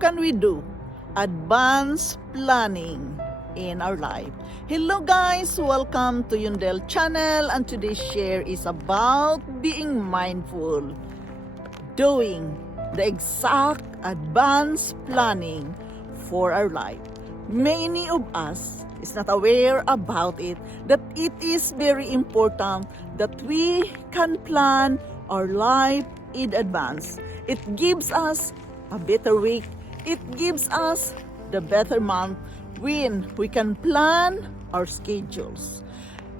can we do advanced planning in our life? Hello guys, welcome to Yundel channel, and today's share is about being mindful, doing the exact advanced planning for our life. Many of us is not aware about it, that it is very important that we can plan our life in advance. It gives us a better week. It gives us the better month when we can plan our schedules.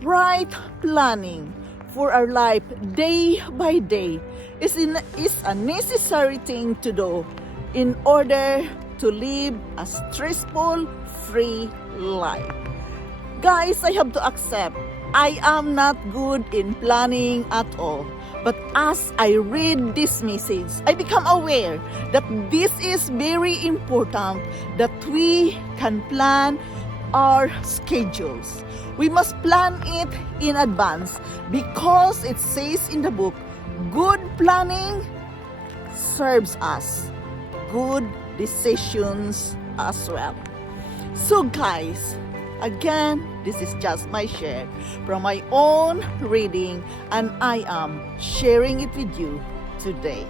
Right planning for our life day by day is a necessary thing to do in order to live a stressful, free life. Guys, I have to accept I am not good in planning at all. But as I read this message, I become aware that this is very important, that we can plan our schedules. We must plan it in advance because it says in the book, good planning serves us good decisions as well. So guys, again, this is just my share from my own reading, and I am sharing it with you today.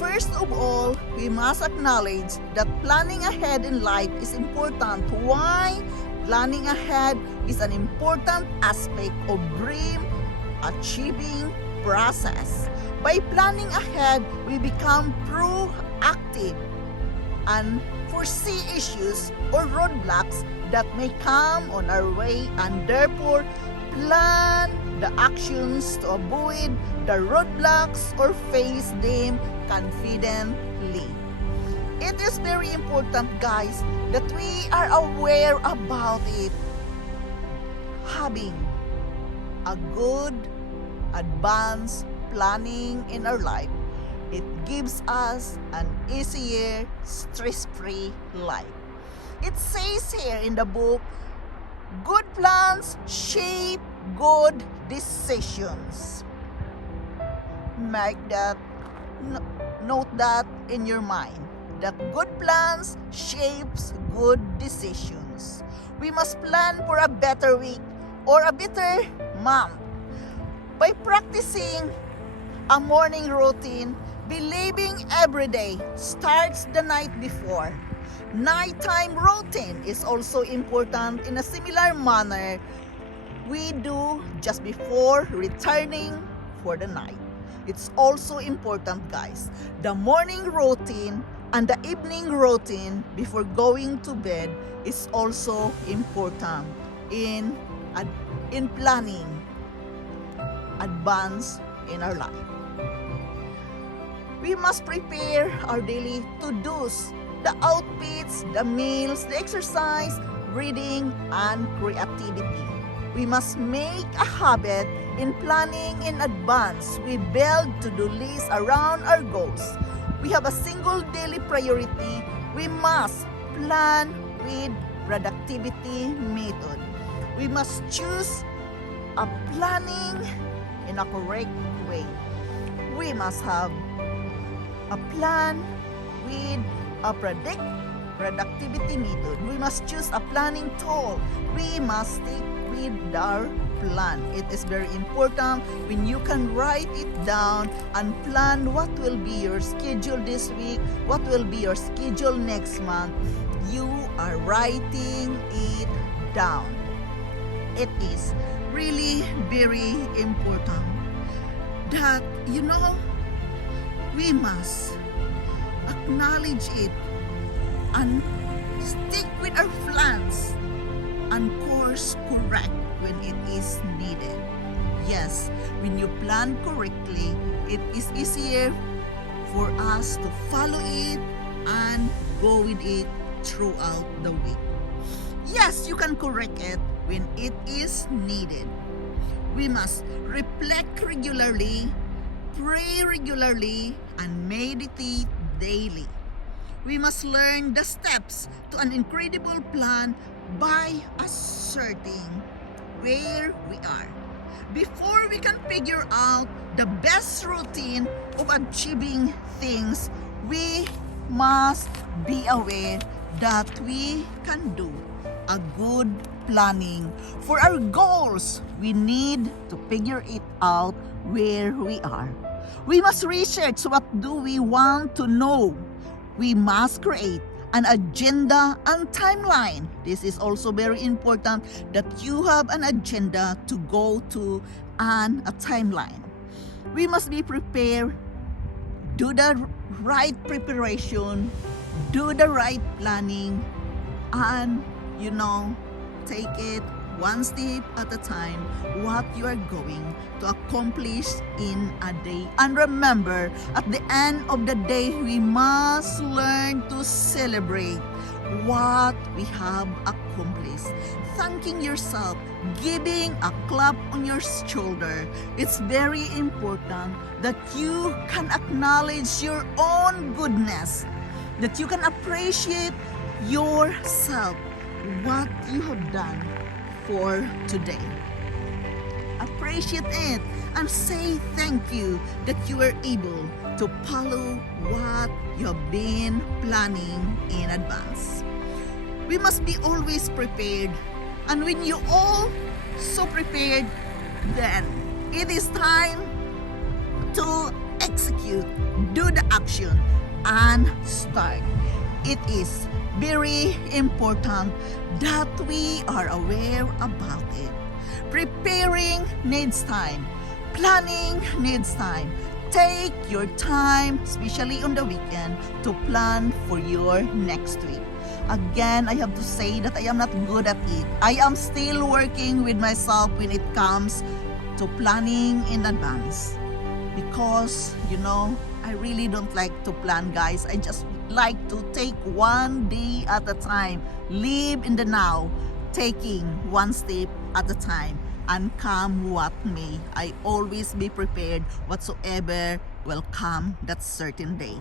First of all, we must acknowledge that planning ahead in life is important. Why? Planning ahead is an important aspect of dream achieving process. By planning ahead, we become proactive and foresee issues or roadblocks that may come on our way, and therefore plan the actions to avoid the roadblocks or face them confidently. It is very important, guys, that we are aware about it. Having a good advanced planning in our life, it gives us an easier, stress-free life. It says here in the book, good plans shape good decisions. Note that in your mind, that good plans shapes good decisions. We must plan for a better week or a better month by practicing a morning routine. Believing every day starts the night before. Nighttime routine is also important in a similar manner we do just before returning for the night. It's also important, guys. The morning routine and the evening routine before going to bed is also important in planning advance in our life. We must prepare our daily to-dos, the outfits, the meals, the exercise, reading, and creativity. We must make a habit in planning in advance. We build to-do lists around our goals. We have a single daily priority. We must plan with productivity method. We must choose a planning in a correct way. We must have a plan with a productivity method. We must choose a planning tool. We must stick with our plan. It is very important when you can write it down and plan what will be your schedule this week, what will be your schedule next month. You are writing it down. It is really very important that, we must acknowledge it and stick with our plans and course correct when it is needed. Yes, when you plan correctly, it is easier for us to follow it and go with it throughout the week. Yes, you can correct it when it is needed. We must reflect regularly, pray regularly, and meditate daily. We must learn the steps to an incredible plan by asserting where we are. Before we can figure out the best routine of achieving things, we must be aware that we can do a good planning. For our goals, we need to figure it out where we are. We must research what do we want to know. We must create an agenda and timeline. This is also very important that you have an agenda to go to and a timeline. We must be prepared, do the right preparation, do the right planning, and take it one step at a time what you are going to accomplish in a day. And remember, at the end of the day, we must learn to celebrate what we have accomplished. Thanking yourself, giving a clap on your shoulder. It's very important that you can acknowledge your own goodness, that you can appreciate yourself, what you have done for today. Appreciate it and say thank you that you were able to follow what you have been planning in advance. We must be always prepared, and when you all so prepared, then it is time to execute, do the action, and start. It is very important that we are aware about it. Preparing needs time. Planning needs time. Take your time, especially on the weekend, to plan for your next week. Again, I have to say that I am not good at it. I am still working with myself when it comes to planning in advance. Because, I really don't like to plan, guys. I just like to take one day at a time. Live in the now, taking one step at a time. And come what may, I always be prepared whatsoever will come that certain day.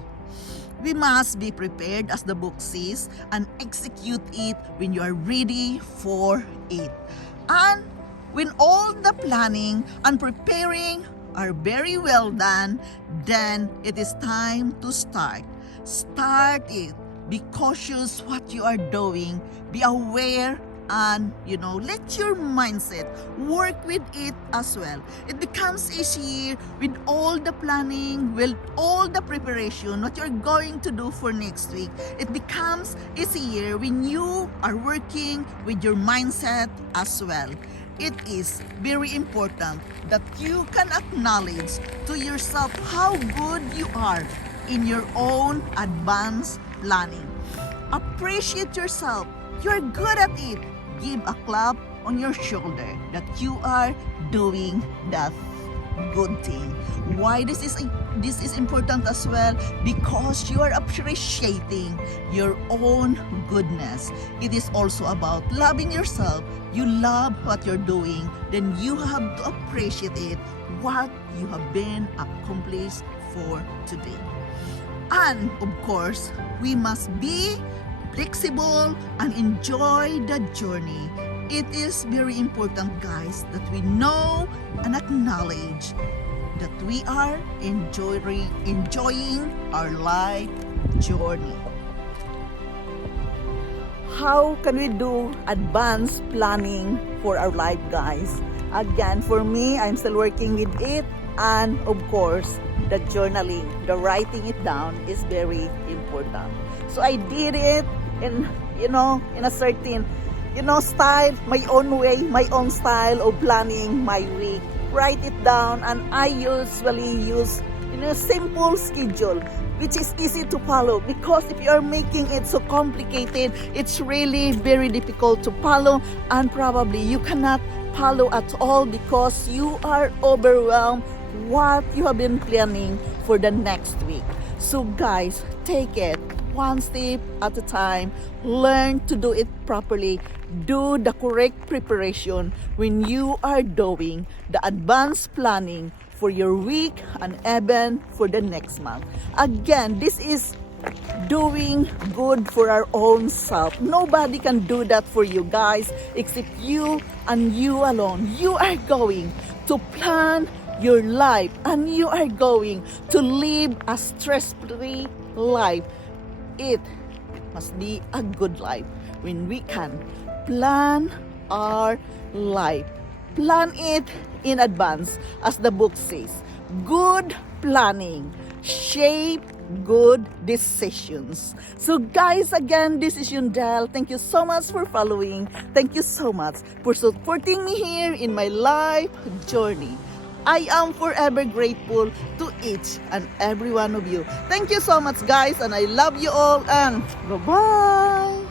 We must be prepared, as the book says, and execute it when you are ready for it. And when all the planning and preparing are very well done, then it is time to start. Start it. Be cautious what you are doing. Be aware, and let your mindset work with it as well. It becomes easier with all the planning, with all the preparation, what you're going to do for next week. It becomes easier when you are working with your mindset as well. It is very important that you can acknowledge to yourself how good you are in your own advanced planning. Appreciate yourself. You're good at it. Give a clap on your shoulder that you are doing that good thing. Why this is important as well? Because you are appreciating your own goodness. It is also about loving yourself. You love what you're doing, then you have to appreciate it, what you have been accomplished for today. And of course, we must be flexible and enjoy the journey. It is very important, guys, that we know and acknowledge that we are enjoying our life journey. How can we do advanced planning for our life, guys? Again, for me, I'm still working with it, and of course, the journaling, the writing it down is very important. So I did it in a certain style, my own way, my own style of planning my week. Write it down, and I usually use a simple schedule which is easy to follow, because if you are making it so complicated, it's really very difficult to follow, and probably you cannot follow at all because you are overwhelmed what you have been planning for the next week. So guys, take it one step at a time. Learn to do it properly. Do the correct preparation when you are doing the advanced planning for your week and even for the next month. Again, this is doing good for our own self. Nobody can do that for you, guys, except you and you alone. You are going to plan your life, and you are going to live a stress-free life. It must be a good life when we can plan our life. Plan it in advance, as the book says. Good planning shape good decisions. So guys, again, this is Yundel. Thank you so much for following. Thank you so much for supporting me here in my life journey. I am forever grateful to each and every one of you. Thank you so much, guys, and I love you all, and bye-bye.